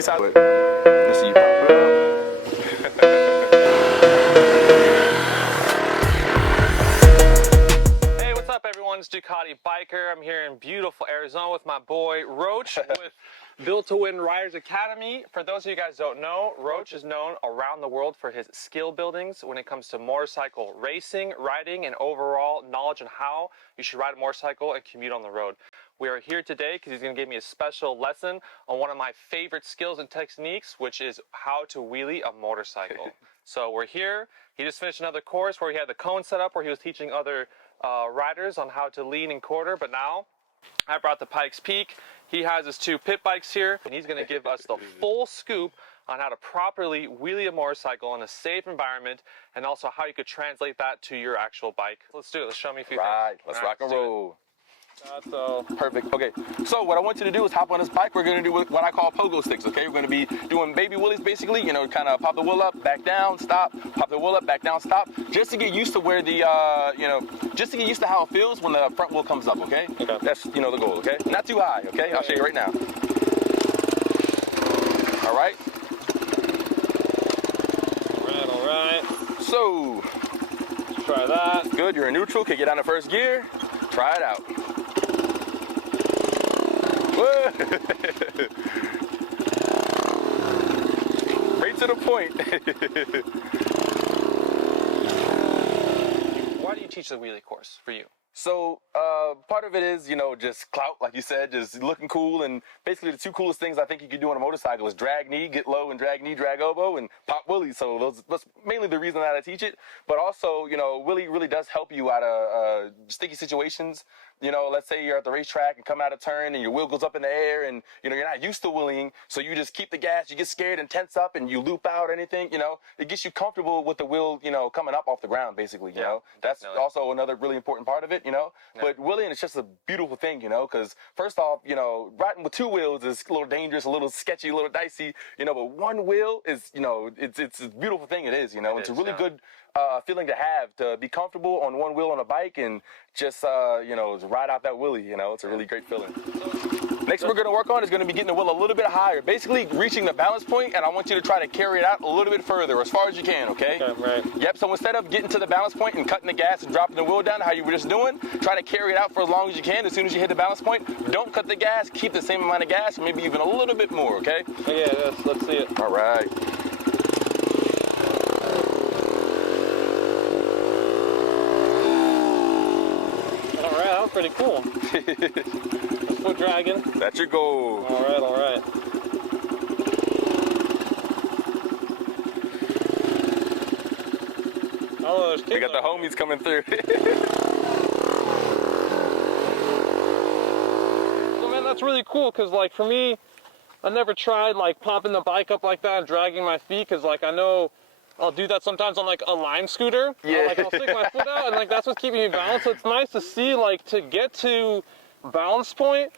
besides it. Let's see you pop it up. Hey, what's up everyone? It's Ducati Biker. I'm here in beautiful Arizona with my boy Roach with Built to Win Riders Academy. For those of you guys who don't know, Roach is known around the world for his skill buildings when it comes to motorcycle racing, riding, and overall knowledge on how you should ride a motorcycle and commute on the road. We are here today because he's going to give me a special lesson on one of my favorite skills and techniques, which is how to wheelie a motorcycle. So we're here. He just finished another course where he had the cone set up where he was teaching other riders on how to lean and quarter, but now I brought the Pikes Peak. He has his two pit bikes here, and he's going to give us the full scoop on how to properly wheelie a motorcycle in a safe environment, and also how you could translate that to your actual bike. Let's do it. Let's show me a few things. Right, let's rock and roll. So Perfect. Okay, so what I want you to do is hop on this bike. We're going to do what I call pogo sticks, okay? We're going to be doing baby wheelies, basically, you know, kind of pop the wheel up, back down, stop, pop the wheel up, back down, stop, just to get used to where the, you know, just to get used to how it feels when the front wheel comes up, okay? Okay. That's, you know, the goal, okay? Not too high, okay? I'll show you right now. All right? all right. So, Let's try that. good, you're in neutral, kick it down to first gear, try it out. Right to the point. Why do you teach the wheelie course for you? So part of it is, you know, just clout, like you said, just looking cool. And basically the two coolest things I think you could do on a motorcycle is drag knee, get low and drag knee, drag elbow, and pop wheelies. So that's mainly the reason that I teach it. But also, you know, wheelie really does help you out of sticky situations. You know, let's say you're at the racetrack and come out of turn and your wheel goes up in the air and, you know, you're not used to wheeling. So you just keep the gas, you get scared and tense up and you loop out or anything, you know, it gets you comfortable with the wheel, you know, coming up off the ground, basically, you know. That's definitely. also another really important part of it, you know. Yeah. But wheeling is just a beautiful thing, you know, because first off, you know, riding with two wheels is a little dangerous, a little sketchy, a little dicey, you know, but one wheel is, you know, it's a beautiful thing it is, you know. It's a really good feeling to have, to be comfortable on one wheel on a bike and just, you know, ride out that wheelie, you know. It's a really great feeling. Next we're going to work on is going to be getting the wheel a little bit higher, basically reaching the balance point, and I want you to try to carry it out a little bit further, as far as you can, okay? Okay, right. Yep, so instead of getting to the balance point and cutting the gas and dropping the wheel down how you were just doing, try to carry it out for as long as you can. As soon as you hit the balance point, don't cut the gas, keep the same amount of gas, maybe even a little bit more, okay? Okay, let's see it. All right. All right, that was pretty cool. Foot dragging. That's your goal. All right, all right. Oh, there's kids. We got the homies coming through. So man, that's really cool because like for me, I never tried like popping the bike up like that and dragging my feet because like I know I'll do that sometimes on like a Lime scooter. Yeah. Like I'll stick my foot out and like that's what's keeping me balanced. So it's nice to see like to get to balance point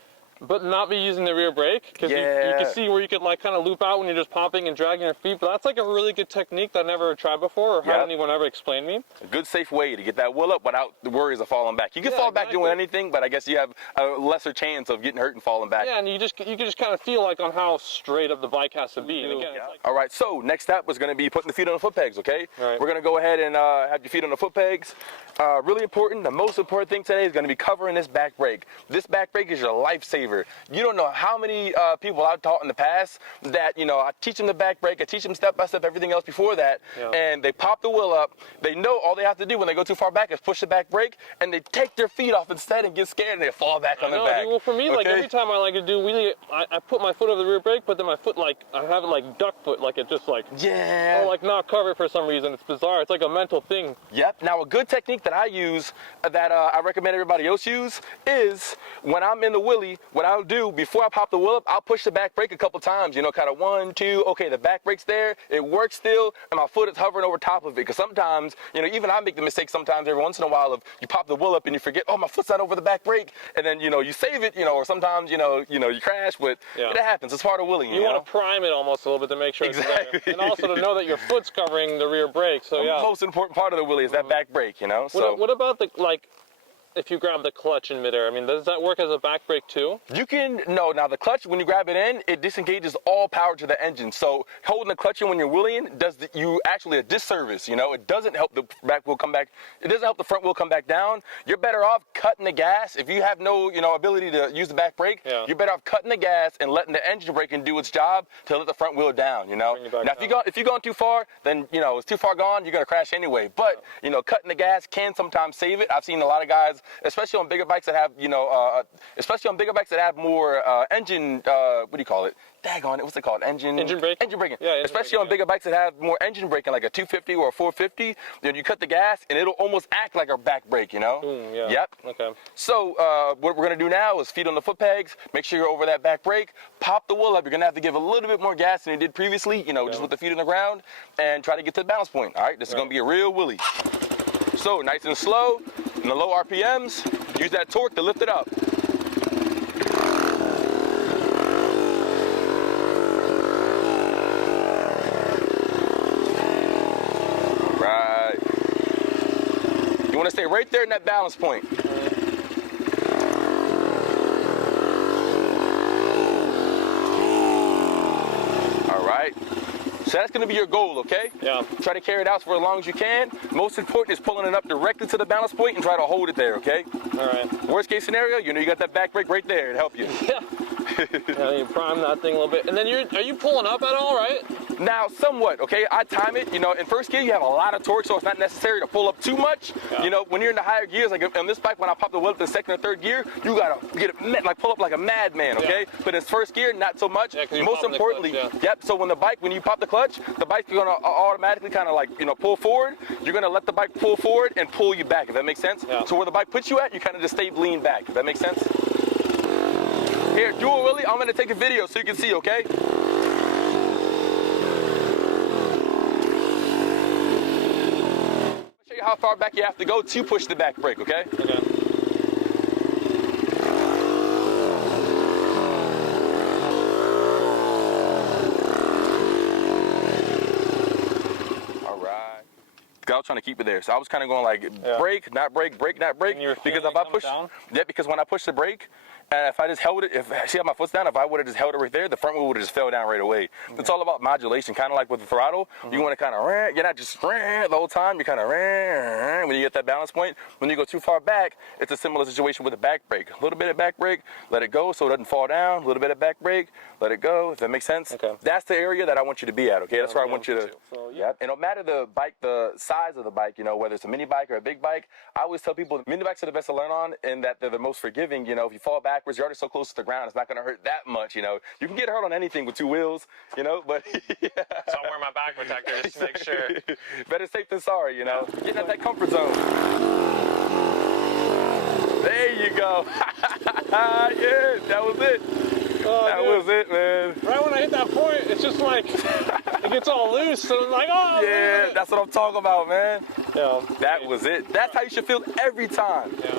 but not be using the rear brake because you can see where you could like kind of loop out when you're just popping and dragging your feet, but that's like a really good technique that I never tried before or had anyone ever explain me. A good safe way to get that wheel up without the worries of falling back. You can fall back doing anything, but I guess you have a lesser chance of getting hurt and falling back. Yeah, and you can just kind of feel like on how straight up the bike has to be. And again, it's like, all right, so next step was going to be putting the feet on the foot pegs, okay? Right. We're going to go ahead and have your feet on the foot pegs. Really important, the most important thing today is going to be covering this back brake. This back brake is your lifesaver. You don't know how many people I've taught in the past that, you know, I teach them the back brake, I teach them step by step everything else before that, and they pop the wheel up. They know all they have to do when they go too far back is push the back brake, and they take their feet off instead and get scared and they fall back on the back. Well, for me, like every time I like to do wheelie, I put my foot over the rear brake, but then my foot like I have it like duck foot, like it just like or like not covered for some reason. It's bizarre. It's like a mental thing. Yep. Now a good technique that I use that I recommend everybody else use is when I'm in the wheelie, what I'll do before I pop the wheel up, I'll push the back brake a couple times, you know, kind of 1, 2, okay, the back brake's there, it works still, and my foot is hovering over top of it, because sometimes, you know, even I make the mistake sometimes every once in a while of you pop the wheel up and you forget, oh, my foot's not over the back brake, and then, you know, you save it, you know, or sometimes, you crash, but it happens, it's part of wheeling, you want to prime it almost a little bit to make sure it's there. And also to know that your foot's covering the rear brake, so the most important part of the wheelie is that back brake, you know, What about the, like, if you grab the clutch in midair? I mean, does that work as a back brake too? You can, no, now the clutch, when you grab it in, it disengages all power to the engine. So holding the clutch in when you're wheeling does you actually a disservice, you know? It doesn't help the back wheel come back. It doesn't help the front wheel come back down. You're better off cutting the gas. If you have no, ability to use the back brake, you're better off cutting the gas and letting the engine braking do its job to let the front wheel down, Now, if you're going too far, then, it's too far gone, you're going to crash anyway. But, cutting the gas can sometimes save it. I've seen a lot of guys, especially on bigger bikes that have, especially on bigger bikes that have more engine, what do you call it? Daggone it, what's it called? Engine braking. Yeah, especially on bigger bikes that have more engine braking, like a 250 or a 450. Then you cut the gas, and it'll almost act like a back brake, Yeah. Yep. Okay. So what we're gonna do now is feet on the foot pegs. Make sure you're over that back brake. Pop the wheel up. You're gonna have to give a little bit more gas than you did previously. Just with the feet on the ground, and try to get to the balance point. All right. This is gonna be a real wheelie. So nice and slow, in the low RPMs. Use that torque to lift it up. Right. You want to stay right there in that balance point. All right. So that's going to be your goal, okay? Yeah. Try to carry it out for as long as you can. Most important is pulling it up directly to the balance point and try to hold it there, okay? All right. Worst case scenario, you got that back brake right there to help you. Yeah. You prime that thing a little bit. And then are you pulling up at all, right? Now, somewhat, okay? I time it, in first gear, you have a lot of torque, so it's not necessary to pull up too much. Yeah. When you're in the higher gears, like on this bike, when I pop the wheel up to the second or third gear, you gotta pull up like a madman, okay? Yeah. But in first gear, not so much. Yeah, 'cause you're Most popping the importantly, clutch, yep, so when you pop the clutch, the bike's gonna automatically kind of like, pull forward. You're gonna let the bike pull forward and pull you back, if that makes sense. Yeah. So where the bike puts you at, you kind of just stay lean back, if that makes sense. Here, do a wheelie. I'm gonna take a video so you can see, okay? Show you how far back you have to go to push the back brake, okay? Okay. All right. I was trying to keep it there, so I was kind of going like brake, not brake, brake, not brake. Because if I push, because when I push the brake, and if I just held it, see how my foot's down, if I would have just held it right there, the front wheel would have just fell down right away. Okay. It's all about modulation, kind of like with the throttle. You want to kind of, you're not just the whole time, you're kind of when you get that balance point. When you go too far back, it's a similar situation with the back brake. A little bit of back brake, let it go so it doesn't fall down. A little bit of back brake, let it go, if that makes sense. Okay. That's the area that I want you to be at, okay? That's where I want you to. So, yeah. And no matter the bike, the size of the bike, whether it's a mini bike or a big bike, I always tell people mini bikes are the best to learn on in that they're the most forgiving. If you fall backwards, you're already so close to the ground, it's not going to hurt that much. You can get hurt on anything with two wheels, but So I'm wearing my back protector just to make sure. Better safe than sorry, Getting out that comfort zone. There you go. Yeah, that was it. Oh, that was it, man. Right when I hit that point, it's just like, it gets all loose, so I'm like, oh, yeah, man. That's what I'm talking about, man. Yeah. That was it. That's how you should feel every time. Yeah.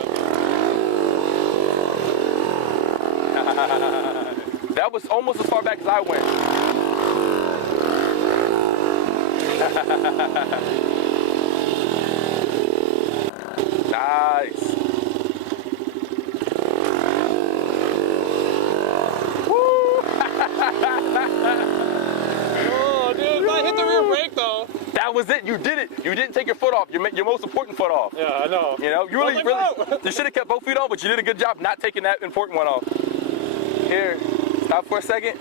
That was almost as far back as I went. Nice. Oh, dude, I hit the rear brake though. That was it. You did it. You didn't take your foot off. Your most important foot off. Yeah, I know. You really, you should have kept both feet on, but you did a good job not taking that important one off. Here, stop for a second.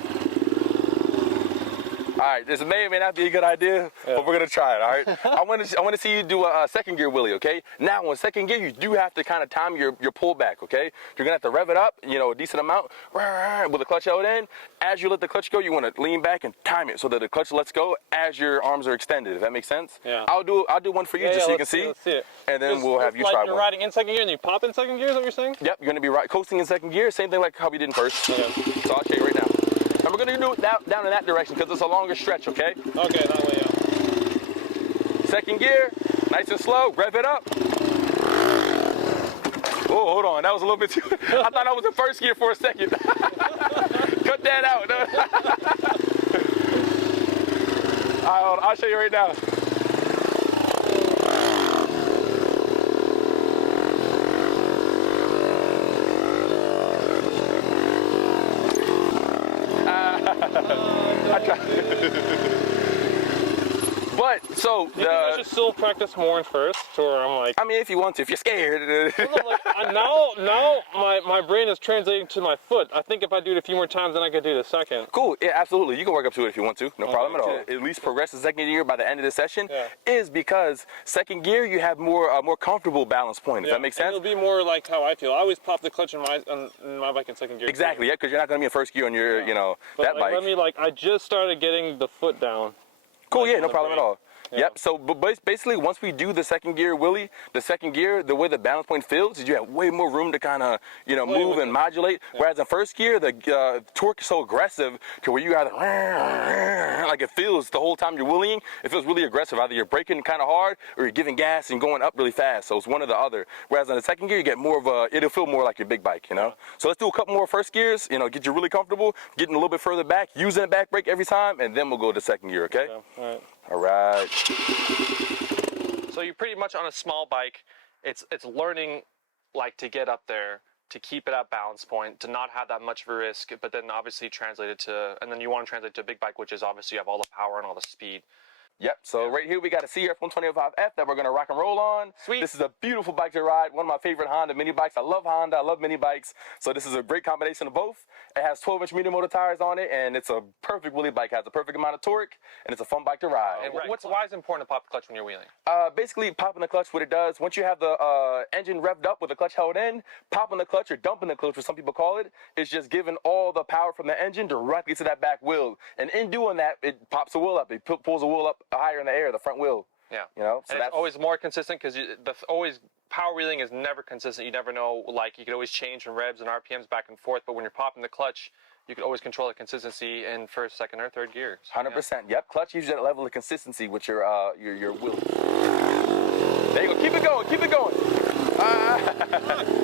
All right, this may or may not be a good idea, but we're gonna try it. All right. I want to see you do a second gear wheelie. Okay. Now, on second gear, you do have to kind of time your pullback. Okay. You're gonna have to rev it up, a decent amount with the clutch held in. As you let the clutch go, you want to lean back and time it so that the clutch lets go as your arms are extended. If that makes sense. Yeah. I'll do one for you just so you can see. Let's see it. And then we'll have you like try you're one. riding in second gear and you pop in second gear. Is that what you're saying? Yep. You're gonna be coasting in second gear. Same thing like how we did in first. Okay. So I'll show you right now. And we're gonna do it down in that direction because it's a longer stretch, okay? Okay, that way, yeah. Second gear, nice and slow, rev it up. Oh, hold on, that was a little bit too, I thought I was in first gear for a second. Cut that out. All right, hold on, I'll show you right now. I try. But so you think I should still practice more first, or I'm like. I mean, if you want to, if you're scared. Now my brain is translating to my foot. I think if I do it a few more times, then I could do the second. Cool. Yeah, absolutely. You can work up to it if you want to. No problem at all. At least progress the second gear by the end of the session is because second gear you have more comfortable balance point. Does that make sense? And it'll be more like how I feel. I always pop the clutch in my bike in second gear. Exactly. Yeah, because you're not going to be in first gear on your that bike. Let me I just started getting the foot down. Cool. Yeah. No problem at all. Yep. So, but basically, once we do the second gear wheelie, the way the balance point feels is you have way more room to kind of, move and modulate. Yeah. Whereas in first gear, the torque is so aggressive to where you either like it feels the whole time you're wheeling. It feels really aggressive. Either you're braking kind of hard or you're giving gas and going up really fast. So it's one or the other. Whereas in the second gear, you get more of it'll feel more like your big bike. So let's do a couple more first gears. Get you really comfortable, getting a little bit further back, using a back brake every time, and then we'll go to second gear. Okay. All right. All right. So you're pretty much on a small bike. It's learning to get up there, to keep it at balance point, to not have that much of a risk, but then obviously translate it to, and then you want to translate to a big bike, which is obviously you have all the power and all the speed. Yep, so right here we got a CRF 125F that we're going to rock and roll on. Sweet. This is a beautiful bike to ride, one of my favorite Honda mini bikes. I love Honda, I love mini bikes, so this is a great combination of both. It has 12-inch medium motor tires on it, and it's a perfect wheelie bike. It has a perfect amount of torque, and it's a fun bike to ride. And why is it important to pop the clutch when you're wheeling? Basically, popping the clutch, what it does, once you have the engine revved up with the clutch held in, popping the clutch or dumping the clutch, what some people call it, is just giving all the power from the engine directly to that back wheel. And in doing that, it pops the wheel up. It pulls the wheel up higher in the air, the front wheel. Yeah. So and it's always more consistent because always power wheeling is never consistent. You never know, you can always change from revs and RPMs back and forth, but when you're popping the clutch, you can always control the consistency in first, second, or third gear. So, 100%. Yep. Clutch gives you that level of consistency with your wheel. There you go. Keep it going. Keep it going.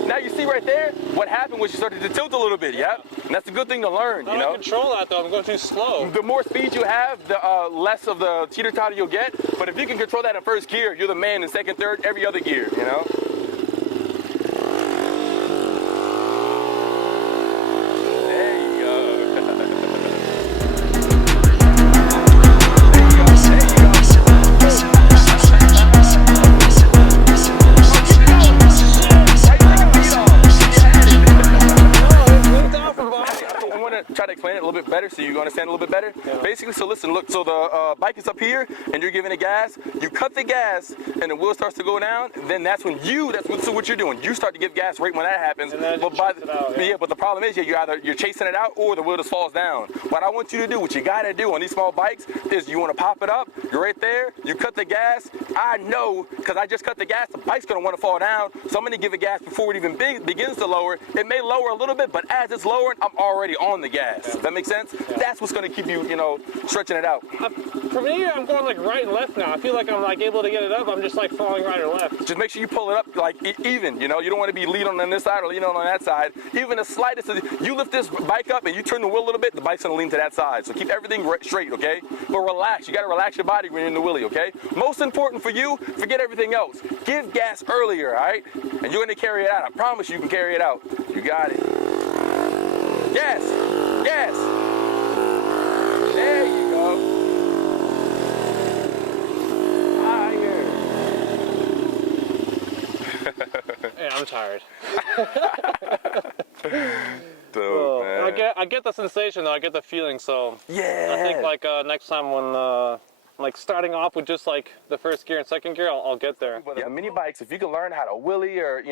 Now you see right there what happened was you started to tilt a little bit. Yep. And that's a good thing to learn. How do I control that though? I'm going too slow. The more speed you have, the less of the teeter-totter you'll get. But if you can control that in first gear, you're the man in second, third, every other gear. Try to explain it a little bit better so you understand a little bit better. Yeah. Basically, so listen, look, so the bike is up here and you're giving it gas, you cut the gas and the wheel starts to go down, then that's what you're doing. You start to give gas right when that happens. But but the problem is you're chasing it out or the wheel just falls down. What I want you to do, what you gotta do on these small bikes is you wanna pop it up, you're right there, you cut the gas. I know, because I just cut the gas, the bike's gonna wanna fall down, so I'm gonna give it gas before it even begins to lower. It may lower a little bit, but as it's lowering, I'm already on the gas. Does that make sense? Yeah. That's what's going to keep you, stretching it out. For me, I'm going right and left now. I feel like I'm able to get it up. I'm just falling right or left. Just make sure you pull it up even. You don't want to be leaning on this side or leaning on that side. Even the slightest, you lift this bike up and you turn the wheel a little bit, the bike's going to lean to that side. So keep everything straight, okay? But relax. You got to relax your body when you're in the wheelie, okay? Most important for you, forget everything else. Give gas earlier, all right? And you're going to carry it out. I promise you can carry it out. You got it. Gas. Gas. There you go. Higher. Yeah, I'm tired. Dope, man. I get the sensation though. I get the feeling. So yeah. I think next time when starting off with just the first gear and second gear, I'll get there. But the mini bikes, if you can learn how to wheelie or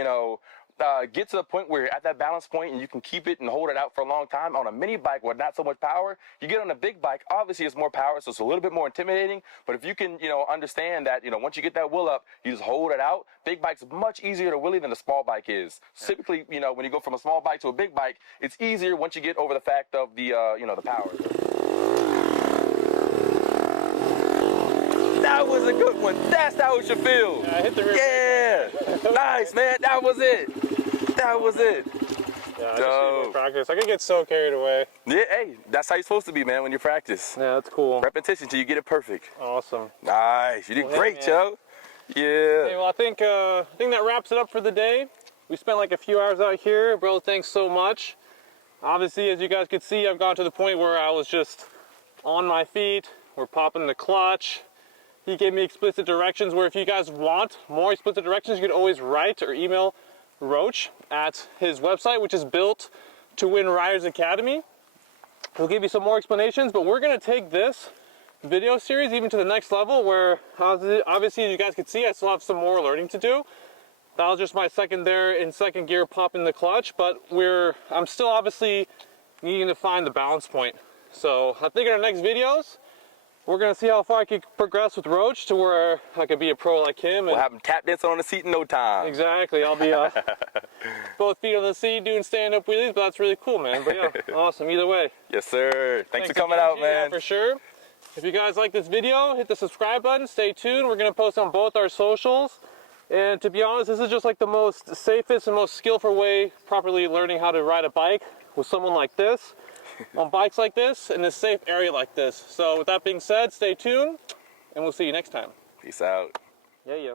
get to the point where you're at that balance point and you can keep it and hold it out for a long time on a mini bike with not so much power. You get on a big bike, obviously it's more power, so it's a little bit more intimidating. But if you can, understand that, once you get that wheel up, you just hold it out. Big bike's much easier to wheelie than a small bike is. Yeah. Typically, when you go from a small bike to a big bike, it's easier once you get over the fact of the, the power. That was a good one. That's how it should feel. Yeah, I hit the rear. Yeah. Nice, man. That was it. That was it. Yeah, I just need more practice. I could get so carried away. Yeah, hey, that's how you're supposed to be, man, when you practice. Yeah, that's cool. Repetition till you get it perfect. Awesome. Nice. You did great, Joe. Yeah. Hey, well, I think that wraps it up for the day. We spent a few hours out here. Bro, thanks so much. Obviously, as you guys could see, I've gone to the point where I was just on my feet. We're popping the clutch. He gave me explicit directions where if you guys want more explicit directions, you can always write or email Roach at his website, which is Built to Win Riders Academy. He'll give you some more explanations, but we're gonna take this video series even to the next level where obviously, as you guys can see, I still have some more learning to do. That was just my second there in second gear popping the clutch, but I'm still obviously needing to find the balance point. So I think in our next videos, we're gonna see how far I can progress with Roach to where I could be a pro like him. We'll have him tap dancing on the seat in no time. Exactly, I'll be both feet on the seat doing stand-up wheelies, but that's really cool, man. But yeah, awesome either way. Yes, sir. Thanks for coming again, out, G, man. yeah, for sure. If you guys like this video, hit the subscribe button, stay tuned. We're gonna post on both our socials. And to be honest, this is just like the most safest and most skillful way properly learning how to ride a bike with someone like this, on bikes like this, in a safe area like this. So with that being said, stay tuned, and we'll see you next time. Peace out. Yeah.